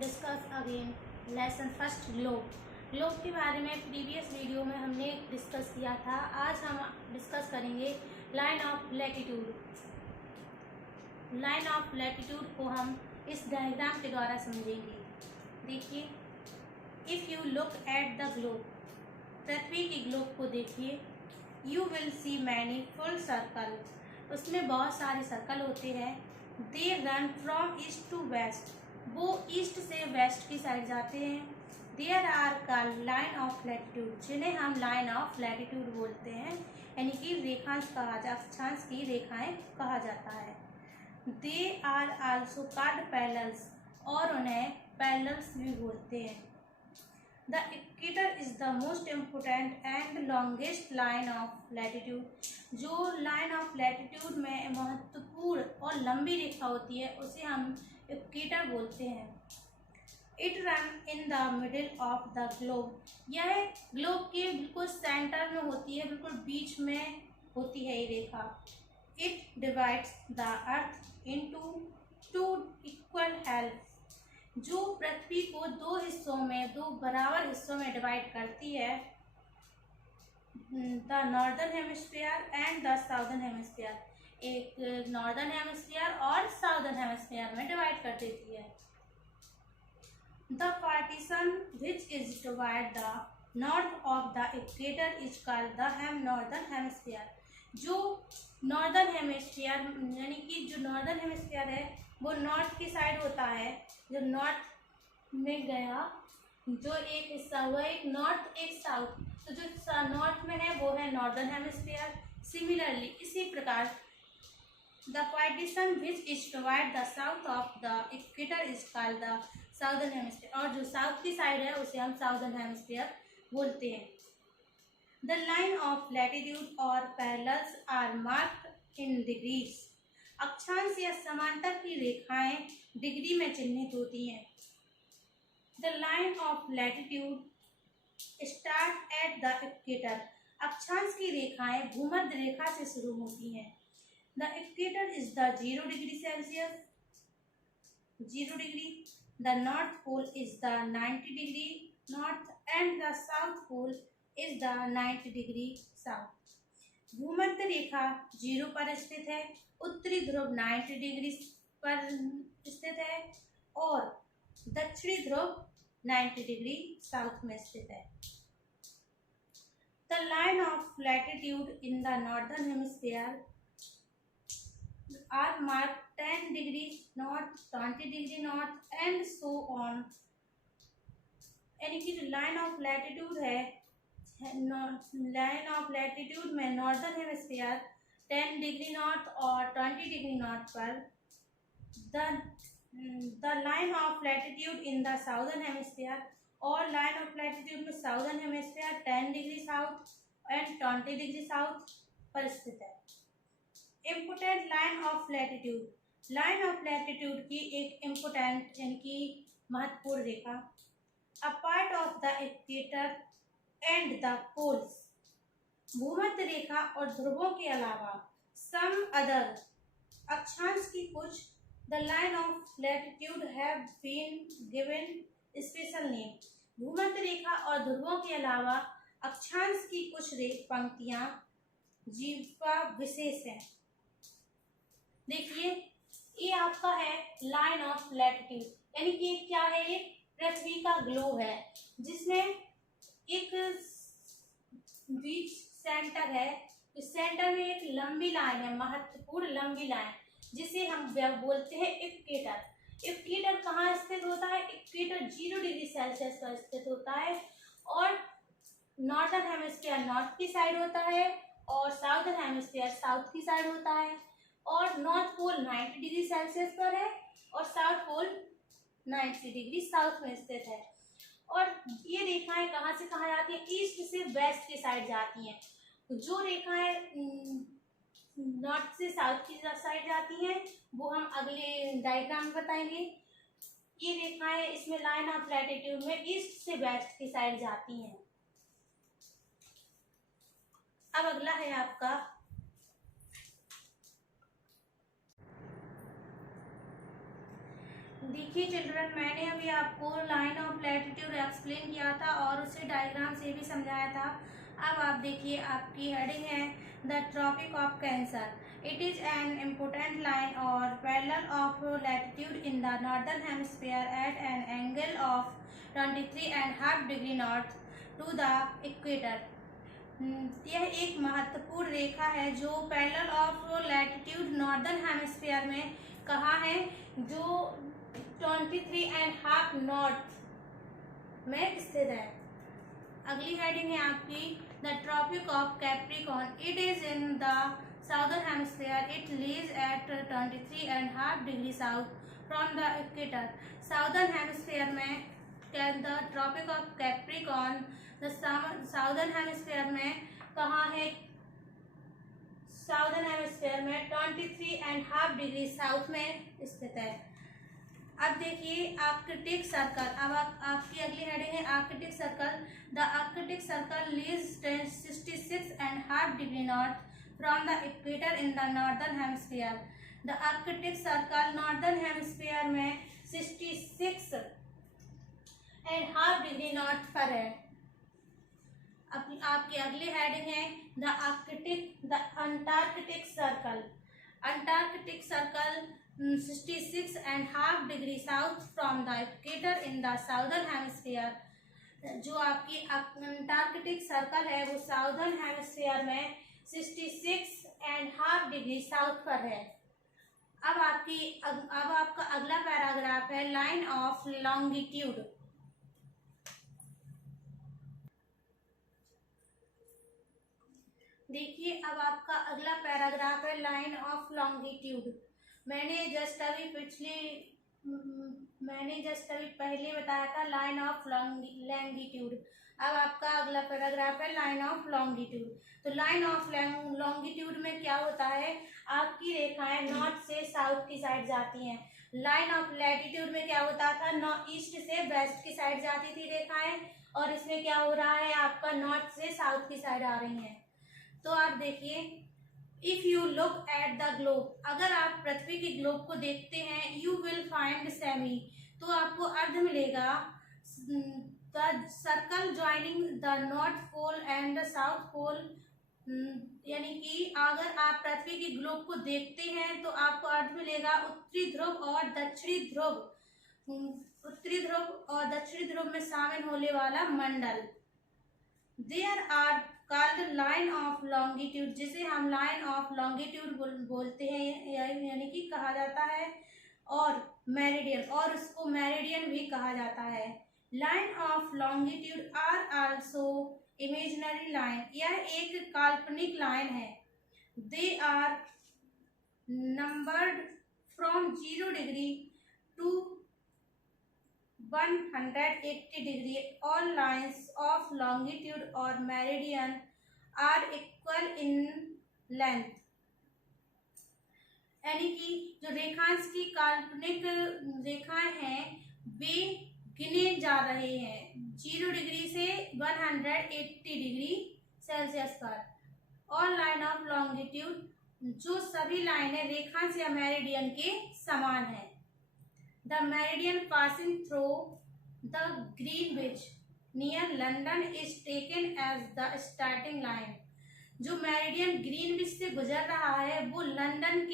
Discuss again lesson first globe. Globe के बारे में प्रीवियस वीडियो में हमने डिस्कस किया था। आज हम डिस्कस करेंगे line of latitude. Line of latitude को हम इस डायग्राम के द्वारा समझेंगे। देखिए, if you look at the globe, पृथ्वी की ग्लोब को देखिए, you will see many full circle. उसमें बहुत सारे सर्कल होते हैं। They run from east to west, वो ईस्ट से वेस्ट की साइड जाते हैं। There are called line of latitude, जिन्हें हम लाइन ऑफ लैटिट्यूड बोलते हैं, यानी कि रेखांश अक्षांश की रेखाएं कहा जाता है। They are also called parallels, और उन्हें पैरेलल्स भी बोलते हैं। The equator is the most important and longest line of latitude, जो लाइन ऑफ लैटिट्यूड में महत्वपूर्ण और लंबी रेखा होती है उसे हम इक्वेटर बोलते हैं। It run in the middle of the globe, यह ग्लोब के बिल्कुल सेंटर में होती है, बिल्कुल बीच में होती है ये रेखा। It divides the earth into two equal half, जो पृथ्वी को दो हिस्सों में, दो बराबर हिस्सों में डिवाइड करती है। The northern hemisphere and the southern hemisphere, एक नॉर्दर्न हेमिस्फीयर और साउदर्न हेमिस्फीयर में डिवाइड कर देती है। The partition which is divide the north of the equator is called the northern hemisphere, जो नॉर्दर्न हेमिस्फीयर यानी कि जो नॉर्दर्न हेमिस्फीयर है वो नॉर्थ की साइड होता है। जो नॉर्थ में गया, जो एक हिस्सा हुआ, एक नॉर्थ एक साउथ, तो जो नॉर्थ में है वो है नॉर्दर्न हेमिस्फीयर। सिमिलरली इसी प्रकार the partition which is divide the south of the equator is called the southern hemisphere, और जो साउथ की साइड है उसे हम साउदर्न हेमिस्फीयर बोलते हैं। द लाइन ऑफ लैटिट्यूड और parallels are marked in degrees, अक्षांश या समांतर की रेखाएं डिग्री में चिन्हित होती हैं। The line of latitude start at the equator, अक्षांश की रेखाएं भूमध्य रेखा से शुरू होती हैं। The equator is the 0 degree Celsius, 0 degree. The north pole is the 90 degree north and the south pole is the 90 degree south. भूमध्य रेखा 0 पर स्थित है, उत्तरी ध्रुव 90 डिग्री पर स्थित है और दक्षिणी ध्रुव 90 डिग्री साउथ में स्थित है। The line of latitude in the northern hemisphere are marked 10 degree north, 20 degree north and so on, यानी कि जो लाइन ऑफ लैटिट्यूड है, लाइन ऑफ लैटिट्यूड में नॉर्दर्न हेमिस्फीयर 10 डिग्री नॉर्थ और 20 डिग्री नॉर्थ पर, the line of latitude in the southern hemisphere, और line of latitude में southern hemisphere 10 degree south and 20 degree south पर स्थित है। Important line of latitude, line of latitude की एक important यानी कि महत्वपूर्ण रेखा। A part of the equator and the poles, भूमध्य रेखा और ध्रुवों के अलावा सम अदर, अक्षांश की कुछ, the line of latitude have been given special name, भूमध्य रेखा और ध्रुवों के अलावा अक्षांश की कुछ पंक्तियां जीवा विशेष हैं। देखिए, ये आपका है लाइन ऑफ लैटिट्यूड, यानी कि क्या है, ये पृथ्वी का ग्लोब है जिसमें एक बीच सेंटर है। इस सेंटर में एक लंबी लाइन है, महत्वपूर्ण लंबी लाइन, जिसे हम बोलते हैं इक्वेटर। इक्वेटर कहाँ स्थित होता है? इक्वेटर 0 डिग्री सेल्सियस पर स्थित होता है और नॉर्दर्न हेमिस्फीयर नॉर्थ की साइड होता है और साउदर्न हेमिस्फीयर साउथ की साइड होता है, और नॉर्थ पोल 90 डिग्री सेल्सियस पर है और साउथ पोल 90 डिग्री साउथ में स्थित है। और ये रेखाएं कहाँ से कहाँ जाती हैं? ईस्ट से वेस्ट की साइड जाती हैं। जो रेखाएं नॉर्थ से साउथ की साइड जाती हैं वो हम अगले डायग्राम में बताएंगे। ये रेखाएं इसमें लाइन ऑफ लैटिट्यूड में ईस्ट से वेस्ट की साइड जाती हैं। अब अगला है आपका देखिए चिल्ड्रन, मैंने अभी आपको लाइन ऑफ लैटिट्यूड एक्सप्लेन किया था और उसे डायग्राम से भी समझाया था। अब आप देखिए, आपकी हेडिंग है the tropic of cancer. It is an important line और parallel of latitude in the northern hemisphere at an angle of 23.5 degree north to the equator. यह एक महत्वपूर्ण रेखा है जो parallel of latitude northern hemisphere में कहाँ है, जो 23.5 नॉर्थ में स्थित है। अगली हेडिंग है आपकी the tropic of capricorn. It is in the southern hemisphere. It lies at 23.5 degree south from the equator. Southern hemisphere में the tropic of capricorn southern hemisphere में कहाँ है? साउदर्न हेमिस्फीयर में 23.5 डिग्री साउथ में स्थित है। अब देखिए आर्कटिक सर्कल। अब आपकी अगली हेडिंग है Arctic circle. The Arctic circle lease 66.5 degree north from the equator in the northern hemisphere. The Arctic circle northern hemisphere में 66.5 डिग्री नॉर्थ पर है। आपकी अगली हेडिंग है the Antarctic circle. Antarctic circle 66.5 degree south from the equator in the southern hemisphere. जो आपकी Antarctic circle है वो साउदर्न हेमिस्फीयर में 66.5 डिग्री साउथ पर है। अब आपका अगला पैराग्राफ है लाइन ऑफ लॉन्गिट्यूड। देखिए अब आपका अगला पैराग्राफ है लाइन ऑफ लॉन्गिट्यूड। मैंने जस्ट अभी पहले बताया था लाइन ऑफ लॉन्गिट्यूड। अब आपका अगला पैराग्राफ है लाइन ऑफ लॉन्गिट्यूड। तो लाइन ऑफ लॉन्गिट्यूड में क्या होता है, आपकी रेखाएं नॉर्थ से साउथ की साइड जाती हैं। लाइन ऑफ लैटिट्यूड में क्या होता था, ईस्ट से वेस्ट की साइड जाती थी रेखाएं, और इसमें क्या हो रहा है, आपका नॉर्थ से साउथ की साइड आ रही हैं। तो आप देखिए, if you look at the globe, अगर आप पृथ्वी के ग्लोब को देखते हैं, यू विल फाइंड सेमी, तो आपको अर्ध मिलेगा the circle joining the north pole and the south pole. यानी कि अगर आप पृथ्वी के ग्लोब को देखते हैं तो आपको अर्ध मिलेगा उत्तरी ध्रुव और दक्षिणी ध्रुव, उत्तरी ध्रुव और दक्षिणी ध्रुव में शामिल होने वाला मंडल। There are called line of longitude, जिसे हम लाइन ऑफ लॉन्गिट्यूड बोलते हैं, यानी कि कहा जाता है, और मेरिडियन, और उसको मेरिडियन भी कहा जाता है। Line of longitude are also imaginary line, यह एक काल्पनिक लाइन है। They are numbered from 0 degree to 180 degree. All lines of longitude और meridian are equal in length, यानी कि जो रेखांश की काल्पनिक रेखाएं हैं वे गिने जा रहे हैं 0 डिग्री से 180 डिग्री सेल्सियस पर। ऑल लाइन ऑफ लॉन्गिट्यूड, जो सभी लाइनें रेखांश या मेरिडियन के समान है। The meridian passing through the Greenwich near London is taken as the starting line. जो मेरिडियन ग्रीनविच से गुजर रहा है वो लंदन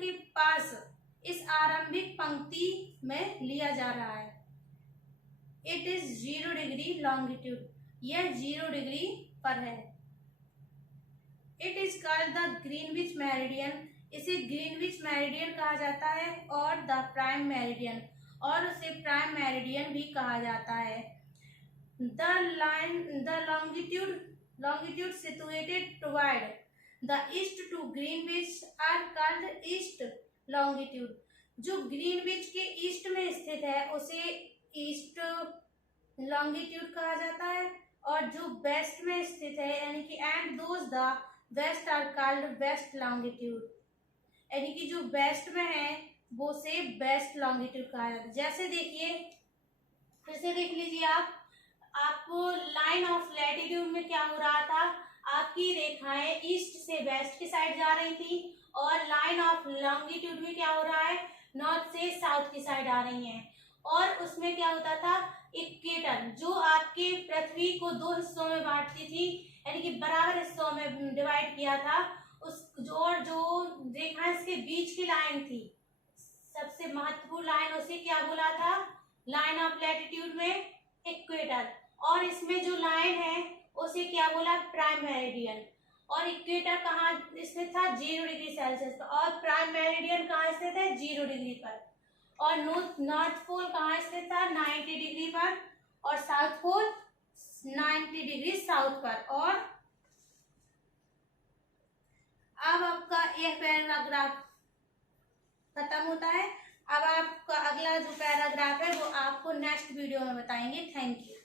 के पास इस आरंभिक पंक्ति में लिया जा रहा है। इट इज 0 डिग्री लॉन्गिट्यूड, यह 0 डिग्री पर है। It is called the Greenwich meridian, इसे ग्रीनविच मेरिडियन कहा जाता है, और द प्राइम मेरिडियन, और उसे प्राइम मेरिडियन भी कहा जाता है। The longitude situated toward the east to Greenwich are called east longitude। जो ग्रीनविच के ईस्ट में स्थित है उसे ईस्ट लॉन्गिट्यूड कहा जाता है, और जो वेस्ट में स्थित है यानी कि and those the west are called west longitude, यानी कि जो वेस्ट में है वो से वेस्ट लॉन्गिट्यूड कहा जाता है। जैसे देखिए, फिर से देख लीजिए आपको लाइन ऑफ लैटिट्यूड में क्या हो रहा था, आपकी रेखाएं ईस्ट से वेस्ट की साइड जा रही थी, और लाइन ऑफ लॉन्गिट्यूड में क्या हो रहा है, नॉर्थ से साउथ की साइड आ रही हैं। और उसमें क्या होता था, इक्वेटर जो आपके पृथ्वी को दो हिस्सों में बांटती थी, यानी कि बराबर हिस्सों में डिवाइड किया था। उस जो रेखा इसके बीच की लाइन थी, सबसे महत्वपूर्ण लाइन, उसे क्या बोला था, लाइन ऑफ लैटिट्यूड में इक्वेटर। और इसमें जो लाइन है उसे क्या बोला, प्राइम मेरिडियन। और इक्वेटर कहाँ स्थित था, 0 डिग्री सेल्सियस पर। और प्राइम मेरिडियन कहाँ स्थित है, 0 डिग्री पर। और नॉर्थ पोल कहाँ स्थित था, 90 डिग्री पर। और साउथ पोल 90 डिग्री साउथ पर। और अब आपका यह पैराग्राफ खत्म होता है। अब आपका अगला जो पैराग्राफ है वो आपको नेक्स्ट वीडियो में बताएंगे। Thank you.